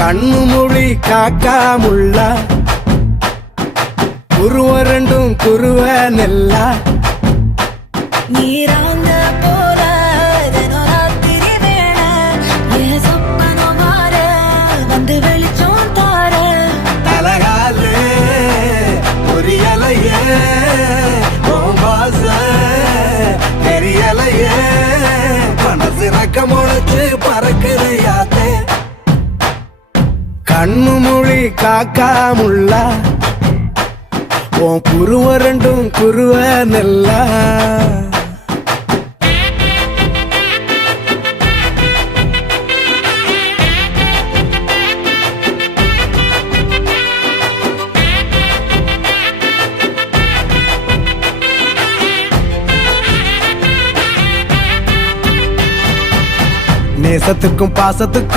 கண்ணு மொழி காக்காமுள்ள குருவ ரெண்டும் குருவ நெல்லா நீராங்க போல தினராத்திரி வேண என் சொப்பனம் மாற வந்து வெளிச்சம் தார தலகாலே பொரியலையே ஓம்பாச தெரியலையே மனசு ரக்க முளைச்சு பறக்குறையாத்தே கண்ணு மொழி காக்காமுள்ள உன் குருவ ரெண்டும் குருவ நெல்லா நேசத்துக்கும் பாசத்துக்கும்